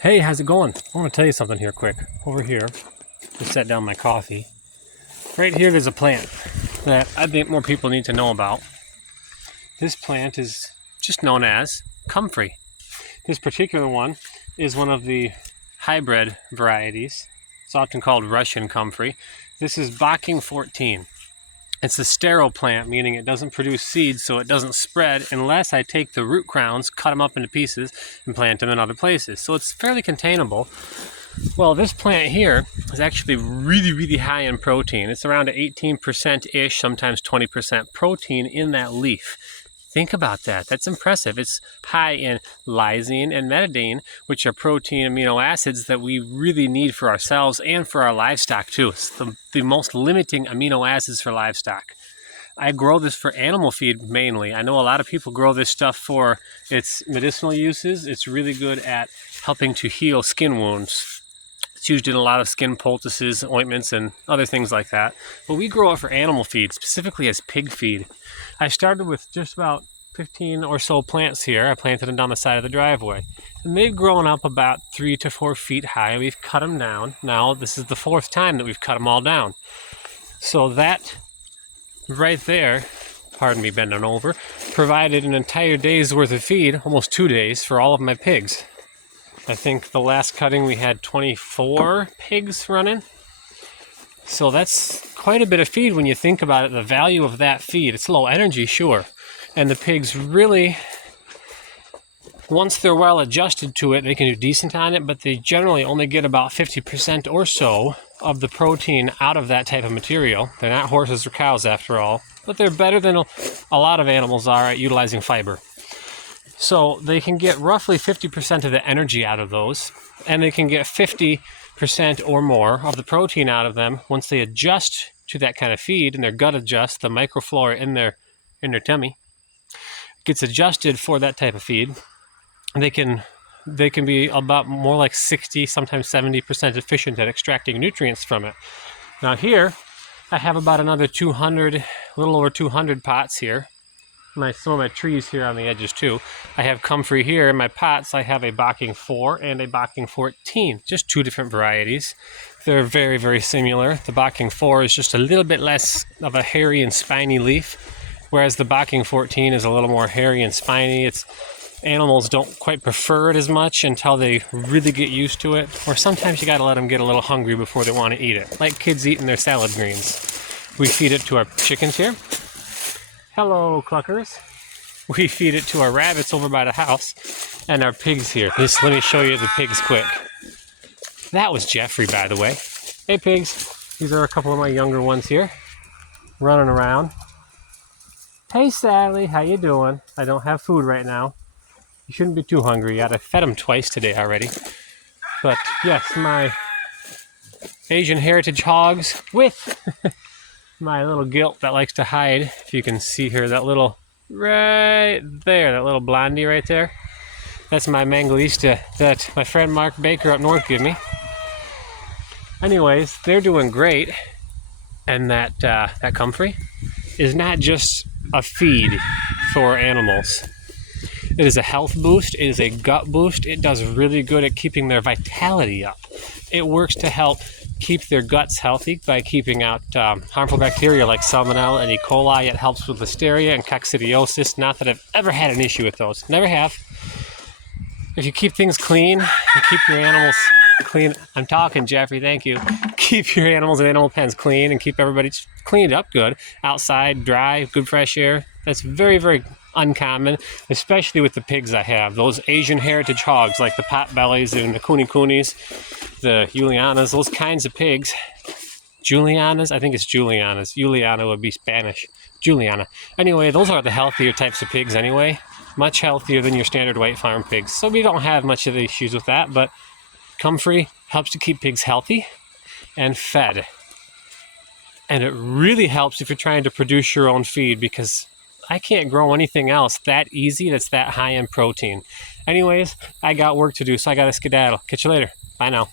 Hey, how's it going? I want to tell you something here quick. Over here, just set down my coffee. Right here there's a plant that I think more people need to know about. This plant is just known as comfrey. This particular one is one of the hybrid varieties. It's often called Russian comfrey. This is Bocking 14. It's a sterile plant, meaning it doesn't produce seeds, so it doesn't spread unless I take the root crowns, cut them up into pieces, and plant them in other places. So it's fairly containable. Well, this plant here is actually really high in protein. It's around 18%-ish, sometimes 20% protein in that leaf. Think about that. That's impressive. It's high in lysine and metidine, which are protein amino acids that we really need for ourselves and for our livestock too. It's the most limiting amino acids for livestock. I grow this for animal feed mainly. I know a lot of people grow this stuff for its medicinal uses. It's really good at helping to heal skin wounds. It's used in a lot of skin poultices, ointments, and other things like that. But we grow it for animal feed, specifically as pig feed. I started with just about 15 or so plants here. I planted them down the side of the driveway. And they've grown up about 3 to 4 feet high. We've cut them down. Now, this is the 4th time that we've cut them all down. So that right there, pardon me bending over, provided an entire day's worth of feed, almost 2 days, for all of my pigs. I think the last cutting we had 24 pigs running. So that's quite a bit of feed when you think about it, the value of that feed. It's low energy, sure. And the pigs really, once they're well adjusted to it, they can do decent on it, but they generally only get about 50% or so of the protein out of that type of material. They're not horses or cows after all, but they're better than a lot of animals are at utilizing fiber. So they can get roughly 50% of the energy out of those, and they can get 50% or more of the protein out of them once they adjust to that kind of feed, and their gut adjusts, the microflora in their tummy gets adjusted for that type of feed. They can be about more like 60, sometimes 70% efficient at extracting nutrients from it. Now here, I have about another 200, a little over 200 pots here. Some of my trees here on the edges too. I have comfrey here in my pots. I have a Bocking 4 and a Bocking 14, just 2 different varieties. They're very similar. The Bocking 4 is just a little bit less of a hairy and spiny leaf, whereas the Bocking 14 is a little more hairy and spiny. Animals don't quite prefer it as much until they really get used to it, or sometimes you gotta let them get a little hungry before they want to eat it, like kids eating their salad greens. We feed it to our chickens here. Hello, cluckers. We feed it to our rabbits over by the house and our pigs here. Let me show you the pigs quick. That was Jeffrey, by the way. Hey, pigs. These are a couple of my younger ones here, running around. Hey, Sally, how you doing? I don't have food right now. You shouldn't be too hungry yet. I fed them twice today already. But yes, my Asian heritage hogs with my little gilt that likes to hide. If you can see her, that little right there, that little blondie right there. That's my Mangalista that my friend Mark Baker up north gave me. Anyways, they're doing great. And that comfrey is not just a feed for animals. It is a health boost. It is a gut boost. It does really good at keeping their vitality up. It works to help keep their guts healthy by keeping out harmful bacteria like Salmonella and E. coli. It helps with Listeria and coccidiosis. Not that I've ever had an issue with those. Never have. If you keep things clean, you keep your animals clean. I'm talking, Jeffrey, thank you. Keep your animals and animal pens clean and keep everybody cleaned up good. Outside, dry, good fresh air. That's very uncommon, especially with the pigs I have. Those Asian heritage hogs like the potbellies and the coonies, the Julianas, those kinds of pigs. Julianas? I think it's Julianas. Juliana would be Spanish. Juliana. Anyway, those are the healthier types of pigs anyway. Much healthier than your standard white farm pigs. So we don't have much of the issues with that, but comfrey helps to keep pigs healthy and fed. And it really helps if you're trying to produce your own feed, because I can't grow anything else that easy that's that high in protein. Anyways, I got work to do, so I got to skedaddle. Catch you later. Bye now.